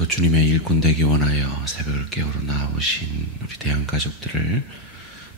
오늘도 주님의 일꾼 되기 원하여 새벽을 깨우러 나오신 우리 대한가족들을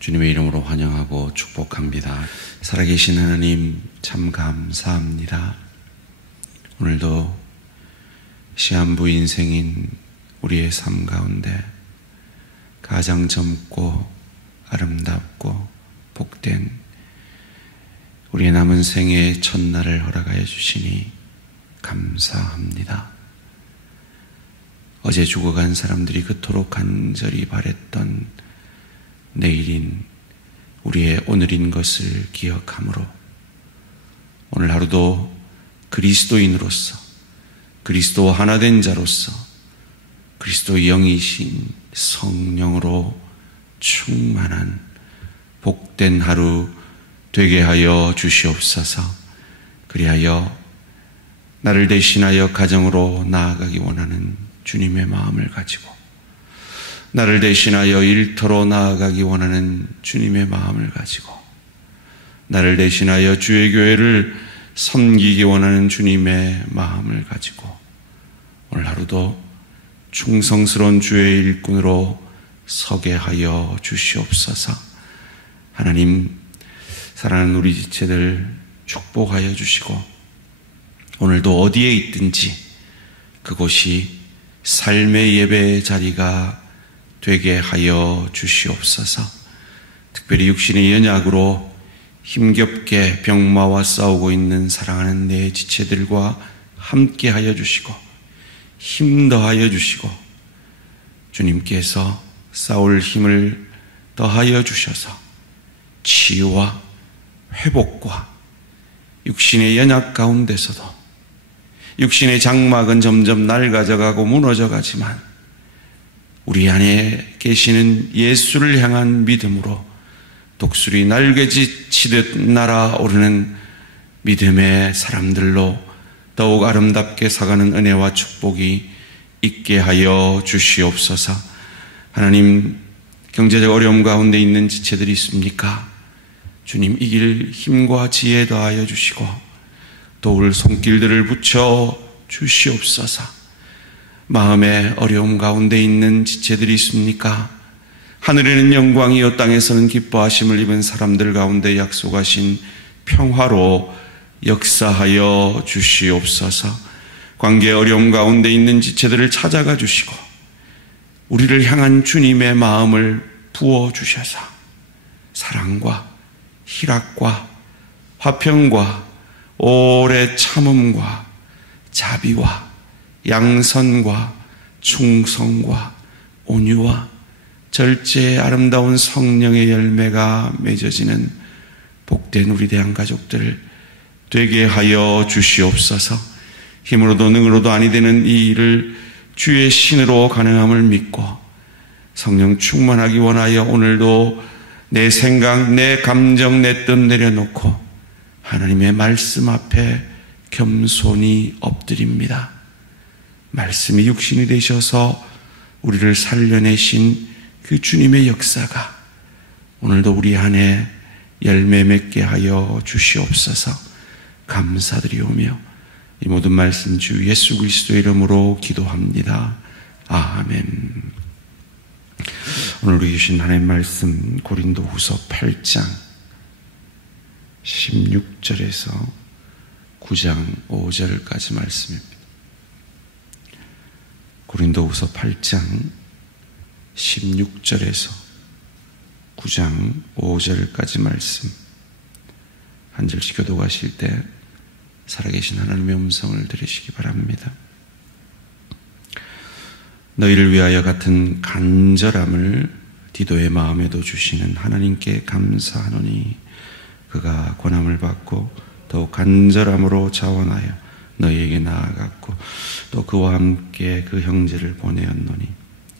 주님의 이름으로 환영하고 축복합니다. 살아계신 하나님 참 감사합니다. 오늘도 시한부 인생인 우리의 삶 가운데 가장 젊고 아름답고 복된 우리의 남은 생애의 첫날을 허락하여 주시니 감사합니다. 어제 죽어간 사람들이 그토록 간절히 바랬던 내일인 우리의 오늘인 것을 기억함으로 오늘 하루도 그리스도인으로서 그리스도와 하나 된 자로서 그리스도의 영이신 성령으로 충만한 복된 하루 되게 하여 주시옵소서. 그리하여 나를 대신하여 가정으로 나아가기 원하는 주님의 마음을 가지고 나를 대신하여 일터로 나아가기 원하는 주님의 마음을 가지고 나를 대신하여 주의 교회를 섬기기 원하는 주님의 마음을 가지고 오늘 하루도 충성스러운 주의 일꾼으로 서게 하여 주시옵소서. 하나님, 사랑하는 우리 지체들 축복하여 주시고 오늘도 어디에 있든지 그곳이 삶의 예배의 자리가 되게 하여 주시옵소서. 특별히 육신의 연약으로 힘겹게 병마와 싸우고 있는 사랑하는 내 지체들과 함께 하여 주시고 힘 더하여 주시고 주님께서 싸울 힘을 더하여 주셔서 치유와 회복과 육신의 연약 가운데서도 육신의 장막은 점점 낡아져가고 무너져가지만 우리 안에 계시는 예수를 향한 믿음으로 독수리 날개짓치듯 날아오르는 믿음의 사람들로 더욱 아름답게 사가는 은혜와 축복이 있게 하여 주시옵소서. 하나님, 경제적 어려움 가운데 있는 지체들이 있습니까? 주님, 이길 힘과 지혜 더하여 주시고 도울 손길들을 붙여 주시옵소서. 마음의 어려움 가운데 있는 지체들이 있습니까? 하늘에는 영광이요 땅에서는 기뻐하심을 입은 사람들 가운데 약속하신 평화로 역사하여 주시옵소서. 관계 어려움 가운데 있는 지체들을 찾아가 주시고 우리를 향한 주님의 마음을 부어주셔서 사랑과 희락과 화평과 오래 참음과 자비와 양선과 충성과 온유와 절제의 아름다운 성령의 열매가 맺어지는 복된 우리 대한가족들 되게 하여 주시옵소서. 힘으로도 능으로도 아니 되는 이 일을 주의 신으로 가능함을 믿고 성령 충만하기 원하여 오늘도 내 생각, 내 감정, 내 뜻 내려놓고 하나님의 말씀 앞에 겸손히 엎드립니다. 말씀이 육신이 되셔서 우리를 살려내신 그 주님의 역사가 오늘도 우리 안에 열매 맺게 하여 주시옵소서. 감사드리오며 이 모든 말씀 주 예수 그리스도의 이름으로 기도합니다. 아멘. 오늘 우리 주신 하나님의 말씀 고린도후서 8장 16절에서 9장 5절까지 말씀입니다. 고린도후서 8장 16절에서 9장 5절까지 말씀 한 절씩 교독하실 때 살아계신 하나님의 음성을 들으시기 바랍니다. 너희를 위하여 같은 간절함을 디도의 마음에도 주시는 하나님께 감사하노니 그가 권함을 받고 더욱 간절함으로 자원하여 너희에게 나아갔고 또 그와 함께 그 형제를 보내었노니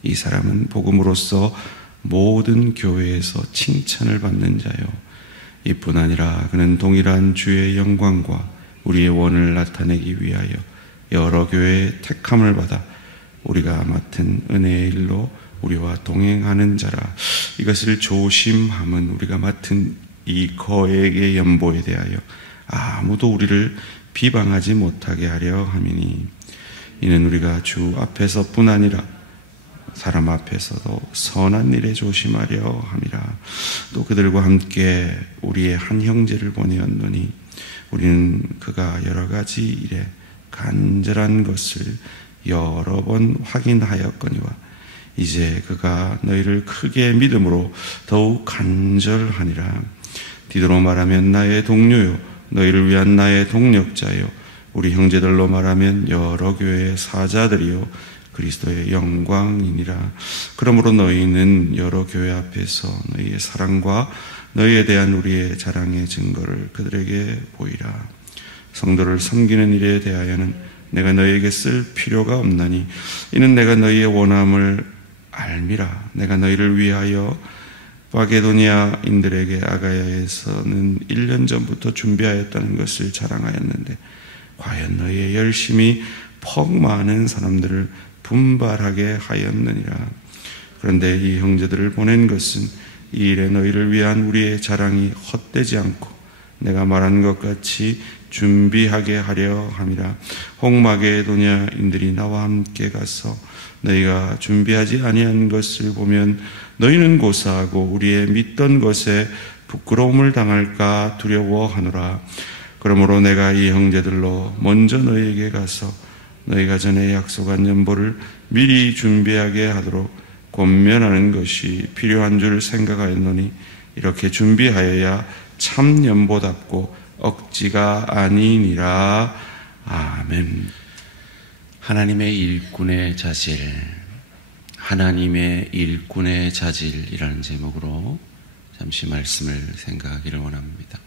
이 사람은 복음으로써 모든 교회에서 칭찬을 받는 자요 이뿐 아니라 그는 동일한 주의 영광과 우리의 원을 나타내기 위하여 여러 교회의 택함을 받아 우리가 맡은 은혜의 일로 우리와 동행하는 자라. 이것을 조심함은 우리가 맡은 이 거액의 연보에 대하여 아무도 우리를 비방하지 못하게 하려 함이니 이는 우리가 주 앞에서뿐 아니라 사람 앞에서도 선한 일에 조심하려 함이라. 또 그들과 함께 우리의 한 형제를 보내었노니 우리는 그가 여러 가지 일에 간절한 것을 여러 번 확인하였거니와 이제 그가 너희를 크게 믿음으로 더욱 간절하니라. 디도로 말하면 나의 동료요 너희를 위한 나의 동력자요 우리 형제들로 말하면 여러 교회의 사자들이요 그리스도의 영광이니라. 그러므로 너희는 여러 교회 앞에서 너희의 사랑과 너희에 대한 우리의 자랑의 증거를 그들에게 보이라. 성도를 섬기는 일에 대하여는 내가 너희에게 쓸 필요가 없나니 이는 내가 너희의 원함을 알미라. 내가 너희를 위하여 마게도니아인들에게 아가야에서는 1년 전부터 준비하였다는 것을 자랑하였는데 과연 너희의 열심이 퍽 많은 사람들을 분발하게 하였느니라. 그런데 이 형제들을 보낸 것은 이 일에 너희를 위한 우리의 자랑이 헛되지 않고 내가 말한 것 같이 준비하게 하려 함이라. 홍마게도냐인들이 나와 함께 가서 너희가 준비하지 아니한 것을 보면 너희는 고사하고 우리의 믿던 것에 부끄러움을 당할까 두려워하노라. 그러므로 내가 이 형제들로 먼저 너희에게 가서 너희가 전에 약속한 연보를 미리 준비하게 하도록 권면하는 것이 필요한 줄 생각하였노니 이렇게 준비하여야 참 연보답고 억지가 아니니라. 아멘. 하나님의 일꾼의 자질, 하나님의 일꾼의 자질이라는 제목으로 잠시 말씀을 생각하기를 원합니다.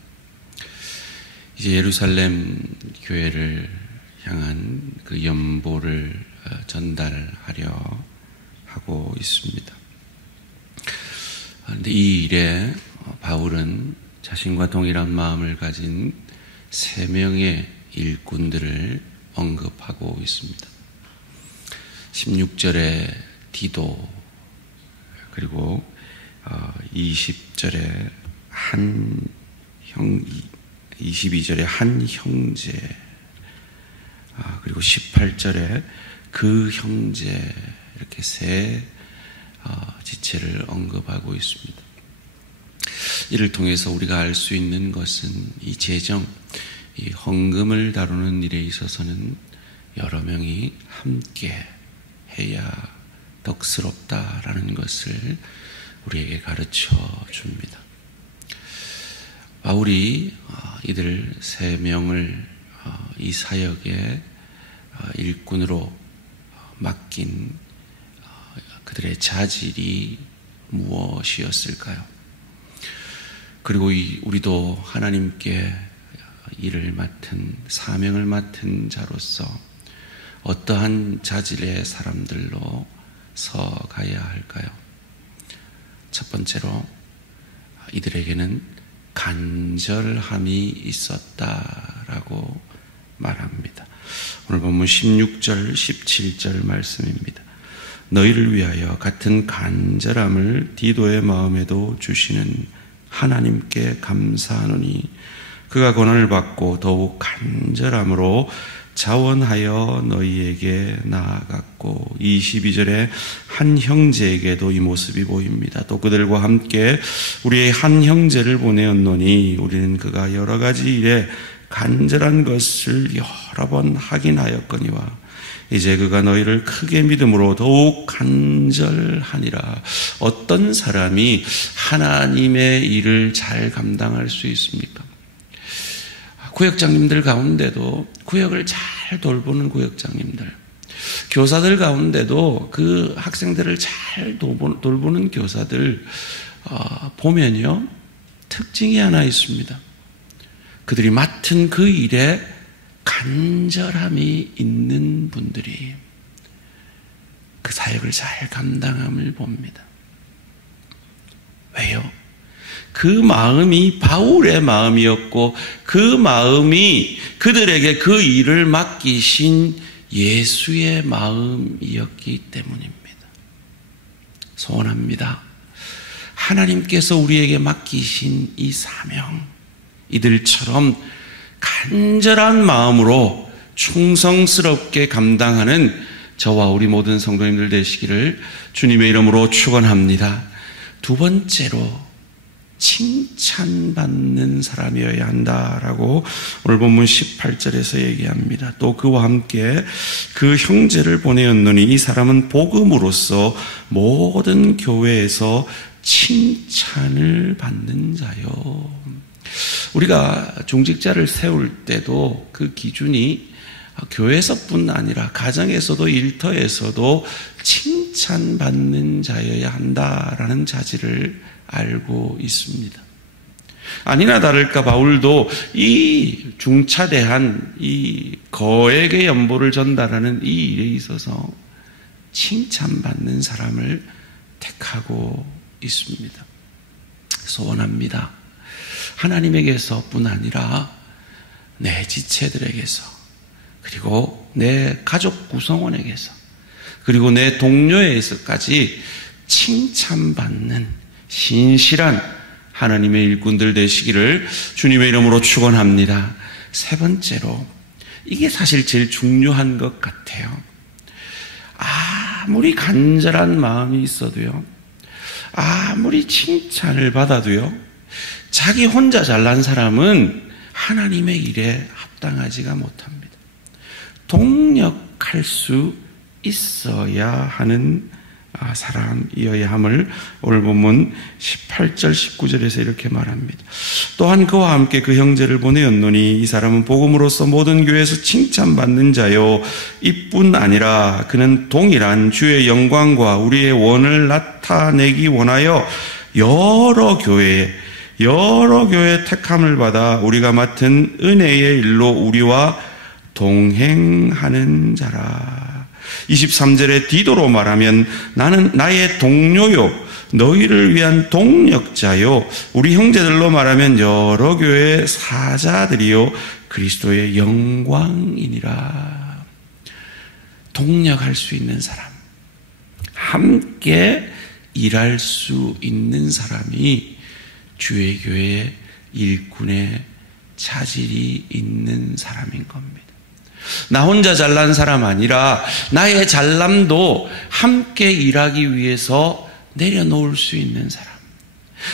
이제 예루살렘 교회를 향한 그 연보를 전달하려 하고 있습니다. 그런데 이 일에 바울은 자신과 동일한 마음을 가진 3명의 일꾼들을 언급하고 있습니다. 16절에 디도, 그리고 20절에 22절에 한 형제, 그리고 18절에 그 형제, 이렇게 3 지체를 언급하고 있습니다. 이를 통해서 우리가 알 수 있는 것은 이 재정, 이 헌금을 다루는 일에 있어서는 여러 명이 함께 해야 덕스럽다라는 것을 우리에게 가르쳐 줍니다. 바울이 이들 3명을 이 사역의 일꾼으로 맡긴 그들의 자질이 무엇이었을까요? 그리고 우리도 하나님께 일을 맡은, 사명을 맡은 자로서 어떠한 자질의 사람들로 서가야 할까요? 첫 번째로 이들에게는 간절함이 있었다라고 말합니다. 오늘 본문 16절, 17절 말씀입니다. 너희를 위하여 같은 간절함을 디도의 마음에도 주시는 하나님께 감사하노니 그가 고난을 받고 더욱 간절함으로 자원하여 너희에게 나아갔고 22절에 한 형제에게도 이 모습이 보입니다. 또 그들과 함께 우리의 한 형제를 보내었노니 우리는 그가 여러 가지 일에 간절한 것을 여러 번 확인하였거니와 이제 그가 너희를 크게 믿음으로 더욱 간절하니라. 어떤 사람이 하나님의 일을 잘 감당할 수 있습니까? 구역장님들 가운데도 구역을 잘 돌보는 구역장님들, 교사들 가운데도 그 학생들을 잘 돌보는 교사들 보면요, 특징이 하나 있습니다. 그들이 맡은 그 일에 간절함이 있는 분들이 그 사역을 잘 감당함을 봅니다. 왜요? 그 마음이 바울의 마음이었고 그 마음이 그들에게 그 일을 맡기신 예수의 마음이었기 때문입니다. 소원합니다. 하나님께서 우리에게 맡기신 이 사명, 이들처럼 간절한 마음으로 충성스럽게 감당하는 저와 우리 모든 성도님들 되시기를 주님의 이름으로 축원합니다. 두 번째로 칭찬받는 사람이어야 한다라고 오늘 본문 18절에서 얘기합니다. 또 그와 함께 그 형제를 보내었노니 이 사람은 복음으로써 모든 교회에서 칭찬을 받는 자요. 우리가 중직자를 세울 때도 그 기준이 교회에서뿐 아니라 가정에서도 일터에서도 칭찬받는 자여야 한다라는 자질을 알고 있습니다. 아니나 다를까 바울도 이 중차대한 이 거액의 연보를 전달하는 이 일에 있어서 칭찬받는 사람을 택하고 있습니다. 소원합니다. 하나님에게서뿐 아니라 내 지체들에게서, 그리고 내 가족 구성원에게서, 그리고 내 동료에게서까지 칭찬받는 신실한 하나님의 일꾼들 되시기를 주님의 이름으로 축원합니다. 세 번째로, 이게 사실 제일 중요한 것 같아요. 아무리 간절한 마음이 있어도요, 아무리 칭찬을 받아도요, 자기 혼자 잘난 사람은 하나님의 일에 합당하지가 못합니다. 동력할 수 있어야 하는 사람이어야 함을 오늘 본문 18절 19절에서 이렇게 말합니다. 또한 그와 함께 그 형제를 보내었노니 이 사람은 복음으로써 모든 교회에서 칭찬받는 자요, 이뿐 아니라 그는 동일한 주의 영광과 우리의 원을 나타내기 원하여 여러 교회에 택함을 받아 우리가 맡은 은혜의 일로 우리와 동행하는 자라. 23절에 디도로 말하면 나는 나의 동료요, 너희를 위한 동력자요, 우리 형제들로 말하면 여러 교회의 사자들이요, 그리스도의 영광이니라. 동력할 수 있는 사람, 함께 일할 수 있는 사람이 주의 교회의 일꾼의 자질이 있는 사람인 겁니다. 나 혼자 잘난 사람 아니라 나의 잘남도 함께 일하기 위해서 내려놓을 수 있는 사람,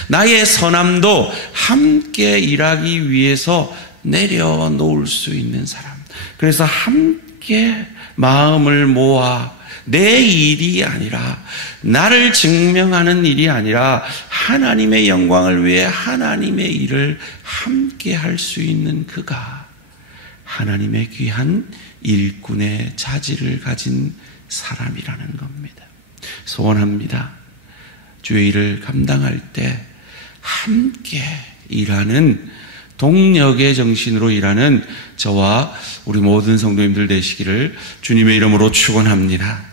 나의 선함도 함께 일하기 위해서 내려놓을 수 있는 사람. 그래서 함께 마음을 모아 내 일이 아니라, 나를 증명하는 일이 아니라 하나님의 영광을 위해 하나님의 일을 함께 할 수 있는 그가 하나님의 귀한 일꾼의 자질을 가진 사람이라는 겁니다. 소원합니다. 주의 일을 감당할 때 함께 일하는, 동력의 정신으로 일하는 저와 우리 모든 성도님들 되시기를 주님의 이름으로 축원합니다.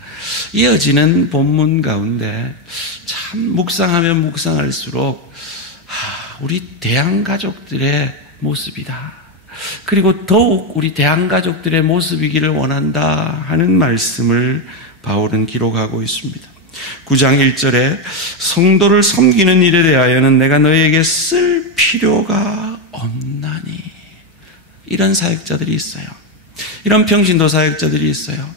이어지는 본문 가운데 참 묵상하면 묵상할수록 우리 대한가족들의 모습이다, 그리고 더욱 우리 대한가족들의 모습이기를 원한다 하는 말씀을 바울은 기록하고 있습니다. 9장 1절에 성도를 섬기는 일에 대하여는 내가 너희에게 쓸 필요가 없나니. 이런 사역자들이 있어요. 이런 평신도 사역자들이 있어요.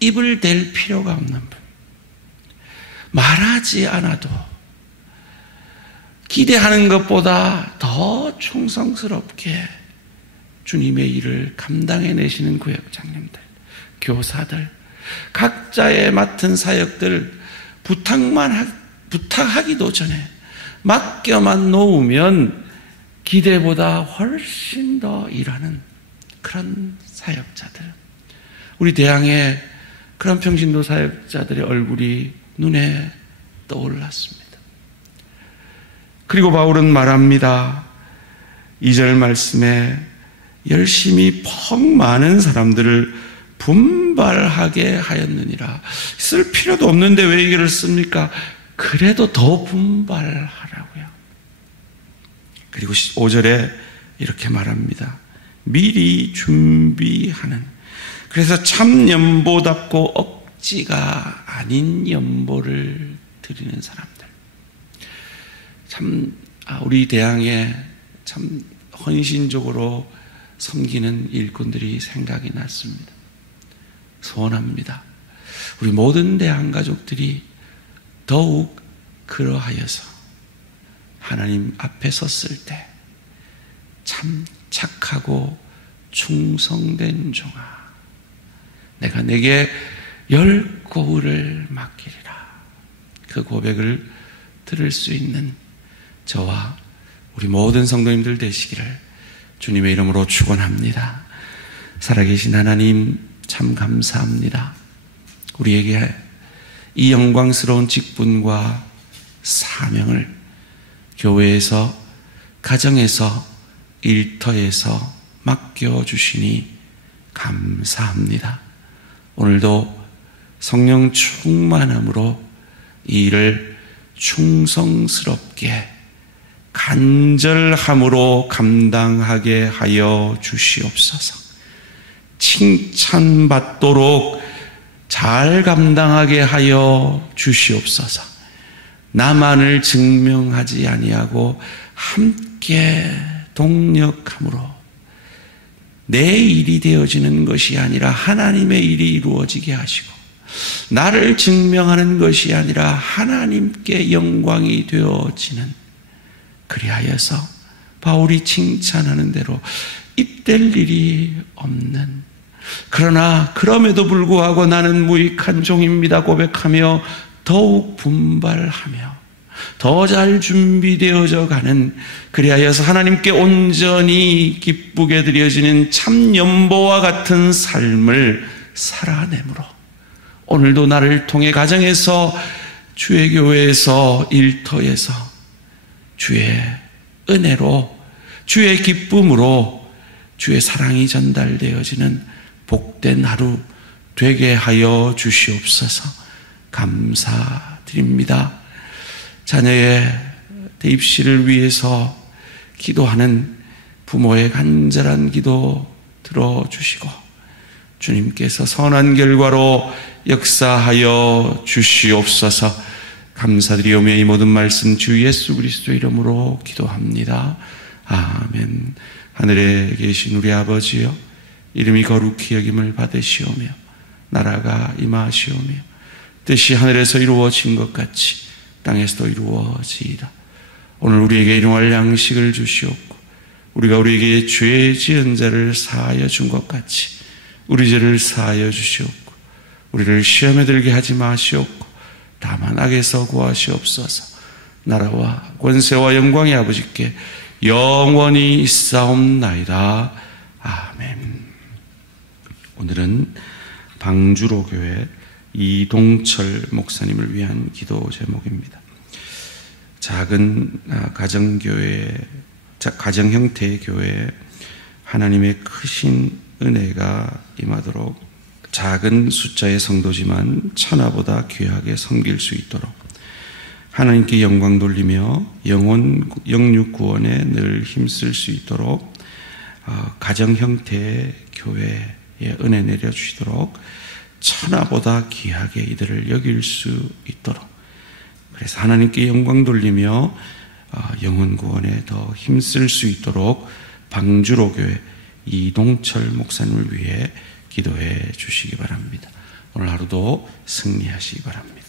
입을 댈 필요가 없는 분, 말하지 않아도 기대하는 것보다 더 충성스럽게 주님의 일을 감당해내시는 구역장님들, 교사들, 각자의 맡은 사역들 부탁하기도 전에 맡겨만 놓으면 기대보다 훨씬 더 일하는 그런 사역자들, 우리 대항의 그런 평신도 사역자들의 얼굴이 눈에 떠올랐습니다. 그리고 바울은 말합니다. 2절 말씀에 열심히 퍽 많은 사람들을 분발하게 하였느니라. 쓸 필요도 없는데 왜 이걸 씁니까? 그래도 더 분발하라고요. 그리고 5절에 이렇게 말합니다. 미리 준비하는. 그래서 참 연보답고 억지가 아닌 연보를 드리는 사람들. 참 우리 대항에 참 헌신적으로 섬기는 일꾼들이 생각이 났습니다. 소원합니다. 우리 모든 대한 가족들이 더욱 그러하여서 하나님 앞에 섰을 때 참 착하고 충성된 종아, 내가 내게 10고을을 맡기리라. 그 고백을 들을 수 있는 저와 우리 모든 성도님들 되시기를 주님의 이름으로 축원합니다. 살아계신 하나님, 참 감사합니다. 우리에게 이 영광스러운 직분과 사명을 교회에서, 가정에서, 일터에서 맡겨주시니 감사합니다. 오늘도 성령 충만함으로 이 일을 충성스럽게 간절함으로 감당하게 하여 주시옵소서. 칭찬받도록 잘 감당하게 하여 주시옵소서. 나만을 증명하지 아니하고 함께 동력함으로 내 일이 되어지는 것이 아니라 하나님의 일이 이루어지게 하시고, 나를 증명하는 것이 아니라 하나님께 영광이 되어지는, 그리하여서 바울이 칭찬하는 대로 입댈 일이 없는, 그러나 그럼에도 불구하고 나는 무익한 종입니다 고백하며 더욱 분발하며 더 잘 준비되어져 가는, 그리하여서 하나님께 온전히 기쁘게 드려지는 참 연보와 같은 삶을 살아내므로 오늘도 나를 통해 가정에서, 주의 교회에서, 일터에서 주의 은혜로, 주의 기쁨으로 주의 사랑이 전달되어지는 복된 하루 되게 하여 주시옵소서. 감사드립니다. 자녀의 대입시를 위해서 기도하는 부모의 간절한 기도 들어주시고, 주님께서 선한 결과로 역사하여 주시옵소서. 감사드리오며 이 모든 말씀 주 예수 그리스도 이름으로 기도합니다. 아멘. 하늘에 계신 우리 아버지여, 이름이 거룩히 여김을 받으시오며 나라가 임하시오며 뜻이 하늘에서 이루어진 것 같이 땅에서도 이루어지이다. 오늘 우리에게 일용할 양식을 주시옵고, 우리가 우리에게 죄 지은 자를 사하여 준 것 같이 우리 죄를 사하여 주시옵고, 우리를 시험에 들게 하지 마시옵고 다만 악에서 구하시옵소서. 나라와 권세와 영광의 아버지께 영원히 있사옵나이다. 아멘. 오늘은 방주로 교회 이동철 목사님을 위한 기도 제목입니다. 작은 가정교회, 가정 형태의 교회에 하나님의 크신 은혜가 임하도록 작은 숫자의 성도지만 천하보다 귀하게 섬길 수 있도록 하나님께 영광 돌리며 영육 구원에 늘 힘쓸 수 있도록 가정 형태의 교회에 은혜 내려주시도록 천하보다 귀하게 이들을 여길 수 있도록, 그래서 하나님께 영광 돌리며 영혼 구원에 더 힘쓸 수 있도록 방주로 교회 이동철 목사님을 위해 기도해 주시기 바랍니다. 오늘 하루도 승리하시기 바랍니다.